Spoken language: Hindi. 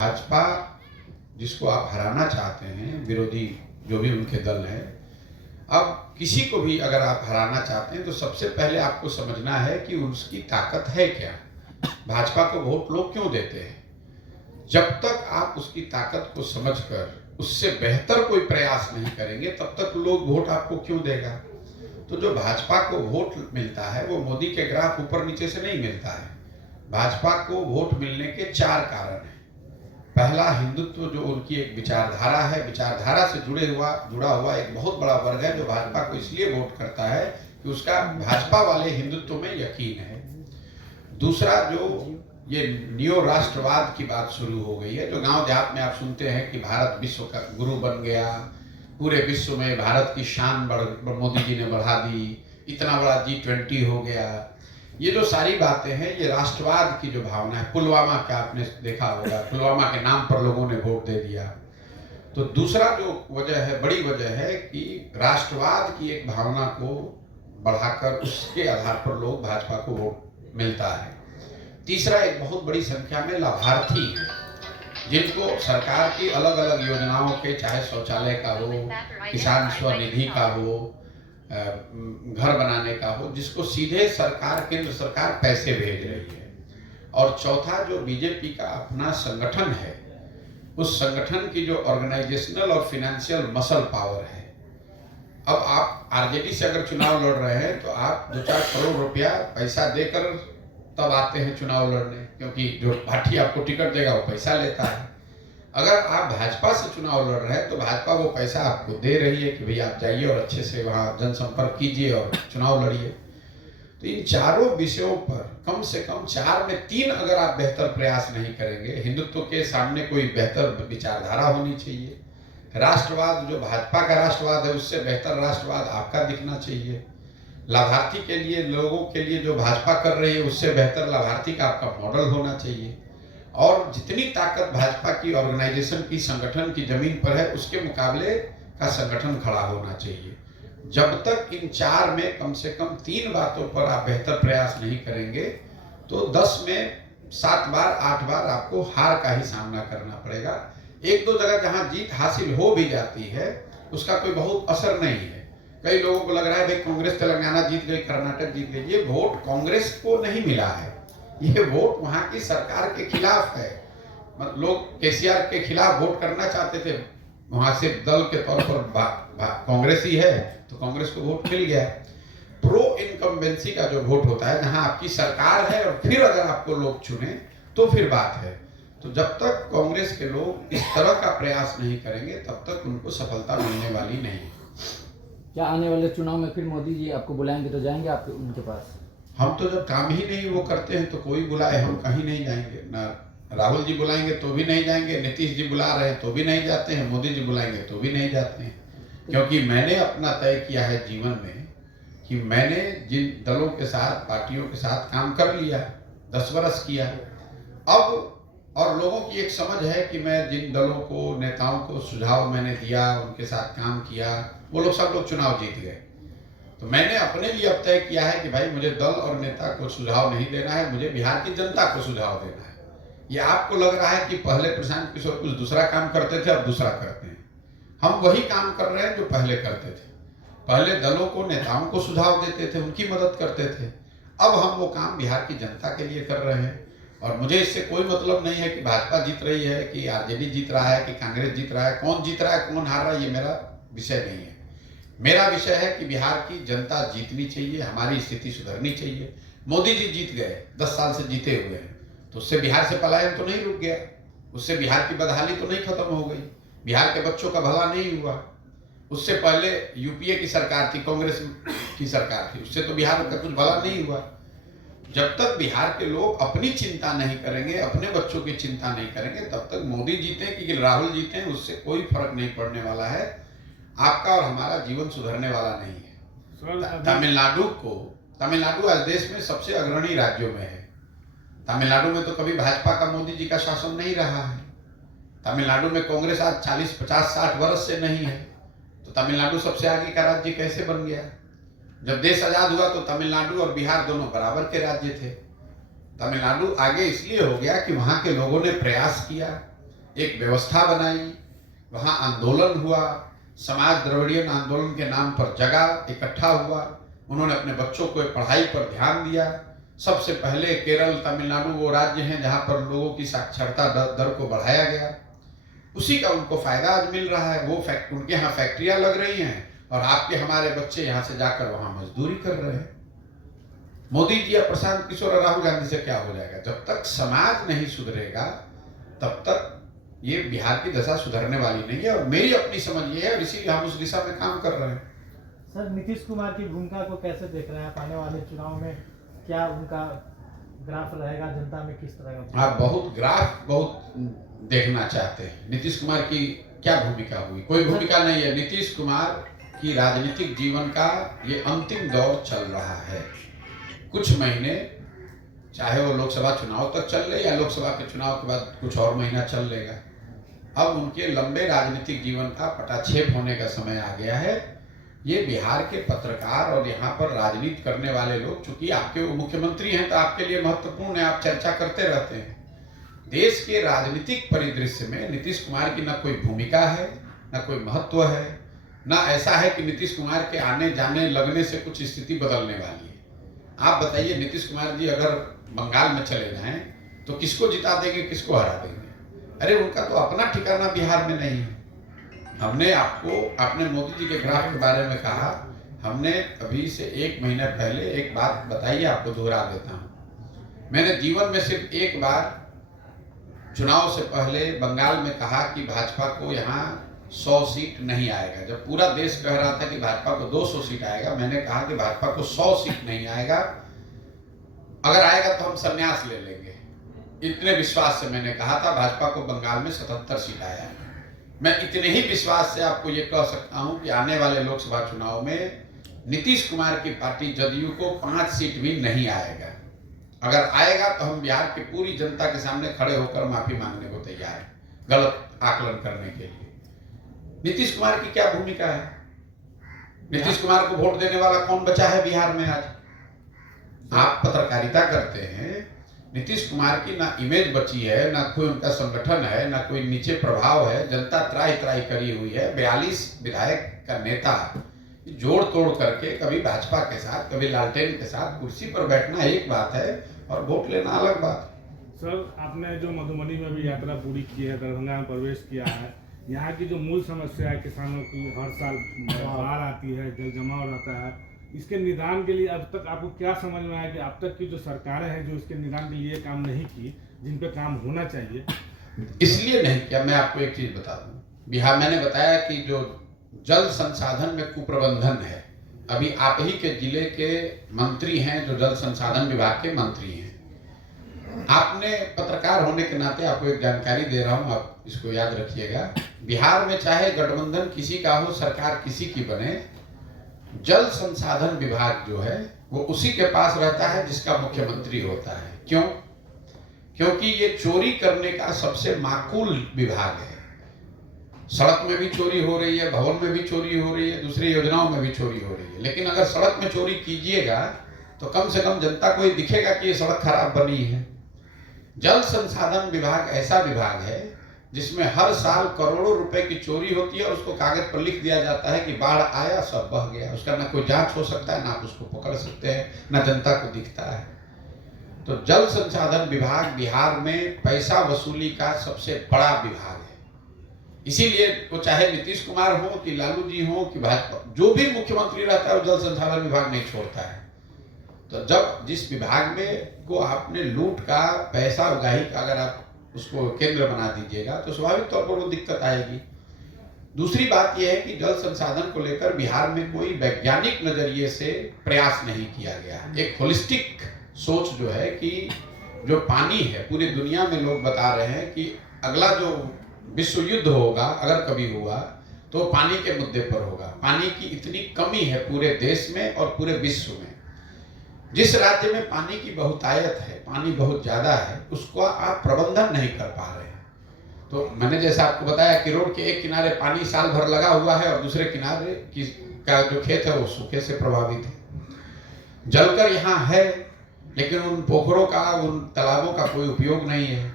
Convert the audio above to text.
भाजपा जिसको आप हराना चाहते हैं, विरोधी जो भी उनके दल है, अब किसी को भी अगर आप हराना चाहते हैं तो सबसे पहले आपको समझना है कि उसकी ताकत है क्या। भाजपा को वोट लोग क्यों देते हैं? जब तक आप उसकी ताकत को समझकर उससे बेहतर कोई प्रयास नहीं करेंगे तब तक लोग वोट आपको क्यों देगा। तो जो भाजपा को वोट मिलता है वो मोदी के ग्राफ ऊपर नीचे से नहीं मिलता है। भाजपा को वोट मिलने के 4 कारण हैं। पहला, हिंदुत्व जो उनकी एक विचारधारा है, विचारधारा से जुड़ा हुआ एक बहुत बड़ा वर्ग है जो भाजपा को इसलिए वोट करता है कि उसका भाजपा वाले हिंदुत्व में यकीन है। दूसरा, जो ये नियो राष्ट्रवाद की बात शुरू हो गई है, जो गांव देहात में आप सुनते हैं कि भारत विश्व का गुरु बन गया, पूरे विश्व में भारत की शान मोदी जी ने बढ़ा दी, इतना बड़ा G20 हो गया। ये जो सारी बातें हैं ये राष्ट्रवाद की जो भावना है। पुलवामा का आपने देखा होगा, पुलवामा के नाम पर लोगों ने वोट दे दिया। तो दूसरा जो वजह है, बड़ी वजह है कि राष्ट्रवाद की एक भावना को बढ़ाकर उसके आधार पर लोग भाजपा को वोट मिलता है। तीसरा, एक बहुत बड़ी संख्या में लाभार्थी हैं जिनको सरकार की अलग अलग योजनाओं के, चाहे शौचालय का हो, किसान स्वनिधि का हो, घर बनाने का हो, जिसको सीधे सरकार, केंद्र सरकार पैसे भेज रही है। और चौथा, जो बीजेपी का अपना संगठन है, उस संगठन की जो ऑर्गेनाइजेशनल और फिनेंशियल मसल पावर है। अब आप आरजेडी से अगर चुनाव लड़ रहे हैं तो आप 2-4 करोड़ रुपया पैसा देकर तब आते हैं चुनाव लड़ने, क्योंकि जो पार्टी आपको टिकट देगा वो पैसा लेता है। अगर आप भाजपा से चुनाव लड़ रहे हैं तो भाजपा वो पैसा आपको दे रही है कि भाई आप जाइए और अच्छे से वहाँ जनसंपर्क कीजिए और चुनाव लड़िए। तो इन चारों विषयों पर कम से कम 4 में 3 अगर आप बेहतर प्रयास नहीं करेंगे, हिंदुत्व के सामने कोई बेहतर विचारधारा होनी चाहिए, राष्ट्रवाद जो भाजपा का राष्ट्रवाद है उससे बेहतर राष्ट्रवाद आपका दिखना चाहिए, लाभार्थी के लिए, लोगों के लिए जो भाजपा कर रही है उससे बेहतर लाभार्थी का आपका मॉडल होना चाहिए, और जितनी ताकत भाजपा की ऑर्गेनाइजेशन की, संगठन की जमीन पर है उसके मुकाबले का संगठन खड़ा होना चाहिए। जब तक इन 4 में कम से कम 3 बातों पर आप बेहतर प्रयास नहीं करेंगे तो 10 में 7 बार 8 बार आपको हार का ही सामना करना पड़ेगा। 1-2 जगह जहां जीत हासिल हो भी जाती है उसका कोई बहुत असर नहीं है। कई लोगों को लग रहा है भाई कांग्रेस तेलंगाना जीत गई, कर्नाटक जीत गई। ये वोट कांग्रेस को नहीं मिला है, ये वोट वहां की सरकार के खिलाफ है। मतलब लोग केसीआर के खिलाफ वोट करना चाहते थे, वहां से दल के तौर पर कांग्रेस ही है तो कांग्रेस को वोट मिल गया। प्रो इनकम्बेंसी का जो वोट होता है, जहां आपकी सरकार है और फिर अगर आपको लोग चुने तो फिर बात है। तो जब तक कांग्रेस के लोग इस तरह का प्रयास नहीं करेंगे तब तक उनको सफलता मिलने वाली नहीं। क्या आने वाले चुनाव में फिर मोदी जी आपको बुलाएंगे तो जाएंगे आप उनके पास? हम तो जब काम ही नहीं वो करते हैं तो कोई बुलाए हम कहीं नहीं जाएंगे। ना राहुल जी बुलाएंगे तो भी नहीं जाएंगे, नीतीश जी बुला रहे हैं तो भी नहीं जाते हैं, मोदी जी बुलाएंगे तो भी नहीं जाते हैं। क्योंकि मैंने अपना तय किया है जीवन में कि मैंने जिन दलों के साथ, पार्टियों के साथ काम कर लिया, 10 वर्ष किया, अब और लोगों की एक समझ है कि मैं जिन दलों को, नेताओं को सुझाव मैंने दिया, उनके साथ काम किया, वो लोग सब लोग चुनाव जीत गए। तो मैंने अपने लिए अब तय किया है कि भाई मुझे दल और नेता को सुझाव नहीं देना है, मुझे बिहार की जनता को सुझाव देना है। ये आपको लग रहा है कि पहले प्रशांत किशोर कुछ दूसरा काम करते थे, अब दूसरा करते हैं। हम वही काम कर रहे हैं जो पहले करते थे। पहले दलों को, नेताओं को सुझाव देते थे, उनकी मदद करते थे। अब हम वो काम बिहार की जनता के लिए कर रहे हैं। और मुझे इससे कोई मतलब नहीं है कि भाजपा जीत रही है, कि आरजेडी जीत रहा है, कि कांग्रेस जीत रहा है। कौन जीत रहा है, कौन हार रहा है, ये मेरा विषय नहीं है। मेरा विषय है कि बिहार की जनता जीतनी चाहिए, हमारी स्थिति सुधरनी चाहिए। मोदी जी जीत गए, 10 साल से जीते हुए हैं, तो उससे बिहार से पलायन तो नहीं रुक गया, उससे बिहार की बदहाली तो नहीं खत्म हो गई, बिहार के बच्चों का भला नहीं हुआ। उससे पहले यूपीए की सरकार थी, कांग्रेस की सरकार थी, उससे तो बिहार का कुछ भला नहीं हुआ। जब तक बिहार के लोग अपनी चिंता नहीं करेंगे, अपने बच्चों की चिंता नहीं करेंगे, तब तक मोदी जीते कि राहुल जीते, उससे कोई फर्क नहीं पड़ने वाला है। आपका और हमारा जीवन सुधरने वाला नहीं है। तमिलनाडु आज देश में सबसे अग्रणी राज्यों में है। तमिलनाडु में तो कभी भाजपा का, मोदी जी का शासन नहीं रहा है। तमिलनाडु में कांग्रेस आज 40, 50, 60 वर्ष से नहीं है। तो तमिलनाडु सबसे आगे का राज्य कैसे बन गया? जब देश आजाद हुआ तो तमिलनाडु और बिहार दोनों बराबर के राज्य थे। तमिलनाडु आगे इसलिए हो गया कि वहां के लोगों ने प्रयास किया, एक व्यवस्था बनाई, वहाँ आंदोलन हुआ, समाज द्रविड़ियन आंदोलन के नाम पर जगह इकट्ठा हुआ, उन्होंने अपने बच्चों को पढ़ाई पर ध्यान दिया। सबसे पहले केरल, तमिलनाडु वो राज्य हैं जहाँ पर लोगों की साक्षरता दर को बढ़ाया गया, उसी का उनको फायदा आज मिल रहा है। वो उनके यहाँ फैक्ट्रियाँ लग रही हैं और आपके हमारे बच्चे यहाँ से जाकर वहाँ मजदूरी कर रहे हैं। मोदी जी या प्रशांत किशोर और राहुल गांधी से क्या हो जाएगा? जब तक समाज नहीं सुधरेगा तब तक ये बिहार की दशा सुधरने वाली नहीं है, और मेरी अपनी समझ ये है और इसीलिए हम उस दिशा में काम कर रहे हैं। सर, नीतीश कुमार की भूमिका को कैसे देख रहे हैं आप? आने वाले चुनाव में क्या उनका ग्राफ रहेगा, जनता में किस तरह का? आप बहुत देखना चाहते हैं। नीतीश कुमार की क्या भूमिका हुई? कोई भूमिका नहीं है। नीतीश कुमार की राजनीतिक जीवन का ये अंतिम दौर चल रहा है। कुछ महीने, चाहे वो लोकसभा चुनाव तक चल रहे या लोकसभा के चुनाव के बाद कुछ और महीना चल लेगा, अब उनके लंबे राजनीतिक जीवन का पटाक्षेप होने का समय आ गया है। ये बिहार के पत्रकार और यहाँ पर राजनीति करने वाले लोग, चूंकि आपके वो मुख्यमंत्री हैं तो आपके लिए महत्वपूर्ण है, आप चर्चा करते रहते हैं। देश के राजनीतिक परिदृश्य में नीतीश कुमार की न कोई भूमिका है, न कोई महत्व है, न ऐसा है कि नीतीश कुमार के आने जाने लगने से कुछ स्थिति बदलने वाली है। आप बताइए, नीतीश कुमार जी अगर बंगाल में चले जाएं तो किसको जिता देंगे, किसको हरा देंगे? अरे उनका तो अपना ठिकाना बिहार में नहीं है। हमने आपने मोदी जी के ग्राफ के बारे में कहा, हमने अभी से 1 महीने पहले एक बात बताइए, आपको दोहरा देता हूँ। मैंने जीवन में सिर्फ एक बार चुनाव से पहले बंगाल में कहा कि भाजपा को यहाँ 100 सीट नहीं आएगा। जब पूरा देश कह रहा था कि भाजपा को 200 सीट आएगा, मैंने कहा कि भाजपा को 100 सीट नहीं आएगा, अगर आएगा तो हम संन्यास ले लेंगे। इतने विश्वास से मैंने कहा था। भाजपा को बंगाल में 77 सीट आया है। मैं इतने ही विश्वास से आपको ये कह सकता हूं कि आने वाले लोकसभा चुनाव में नीतीश कुमार की पार्टी जदयू को 5 सीट भी नहीं आएगा। अगर आएगा तो हम बिहार की पूरी जनता के सामने खड़े होकर माफी मांगने को तैयार हैं, गलत आकलन करने के लिए। नीतीश कुमार की क्या भूमिका है? नीतीश कुमार को वोट देने वाला कौन बचा है बिहार में आज? आप पत्रकारिता करते हैं, नीतीश कुमार की ना इमेज बची है, ना कोई उनका संगठन है, ना कोई नीचे प्रभाव है। जनता त्राही त्राही करी हुई है। 42 विधायक का नेता जोड़ तोड़ करके कभी भाजपा के साथ, कभी लालटेन के साथ कुर्सी पर बैठना एक बात है और वोट लेना अलग बात। सर, आपने जो मधुबनी में भी यात्रा पूरी की है, दरभंगा में प्रवेश किया है, यहाँ की जो मूल समस्या है किसानों की, हर साल बाढ़ आती है, जल जमाव रहता है, इसके निदान के लिए अब तक आपको क्या समझ में आया कि अब तक की जो सरकारें हैं जो इसके निदान के लिए काम नहीं की, जिन पे काम होना चाहिए? इसलिए नहीं किया। मैं आपको एक चीज बता दूं, बिहार, मैंने बताया कि जो जल संसाधन में कुप्रबंधन है, अभी आप ही के जिले के मंत्री हैं जो जल संसाधन विभाग के मंत्री हैं। आपने पत्रकार होने के नाते आपको एक जानकारी दे रहा हूं, आप इसको याद रखिएगा। बिहार में चाहे गठबंधन किसी का हो, सरकार किसी की बने, जल संसाधन विभाग जो है वो उसी के पास रहता है जिसका मुख्यमंत्री होता है। क्यों? क्योंकि ये चोरी करने का सबसे माकूल विभाग है। सड़क में भी चोरी हो रही है, भवन में भी चोरी हो रही है, दूसरी योजनाओं में भी चोरी हो रही है। लेकिन अगर सड़क में चोरी कीजिएगा तो कम से कम जनता को ये दिखेगा कि ये सड़क खराब बनी है। जल संसाधन विभाग ऐसा विभाग है जिसमें हर साल करोड़ों रुपए की चोरी होती है और उसको कागज पर लिख दिया जाता है कि बाढ़ आया, सब बह गया। उसका ना कोई जांच हो सकता है, ना आप उसको पकड़ सकते हैं, ना जनता को दिखता है। तो जल संसाधन विभाग बिहार में पैसा वसूली का सबसे बड़ा विभाग है। इसीलिए वो चाहे नीतीश कुमार हो कि लालू जी हो कि भाजपा, जो भी मुख्यमंत्री रहता है वो जल संसाधन विभाग नहीं छोड़ता है। तो जब जिस विभाग में को आपने लूट का, पैसा उगाही का अगर आप उसको केंद्र बना दीजिएगा तो स्वाभाविक तौर पर वो दिक्कत आएगी। दूसरी बात यह है कि जल संसाधन को लेकर बिहार में कोई वैज्ञानिक नजरिए से प्रयास नहीं किया गया। एक होलिस्टिक सोच जो है कि जो पानी है, पूरी दुनिया में लोग बता रहे हैं कि अगला जो विश्व युद्ध होगा, अगर कभी हुआ, तो पानी के मुद्दे पर होगा। पानी की इतनी कमी है पूरे देश में और पूरे विश्व में। जिस राज्य में पानी की बहुतायत है, पानी बहुत ज्यादा है, उसको आप प्रबंधन नहीं कर पा रहे हैं। तो मैंने जैसा आपको बताया कि रोड के एक किनारे पानी साल भर लगा हुआ है और दूसरे किनारे का जो खेत है वो सूखे से प्रभावित है। जलकर यहाँ है लेकिन उन पोखरों का, उन तालाबों का कोई उपयोग नहीं है।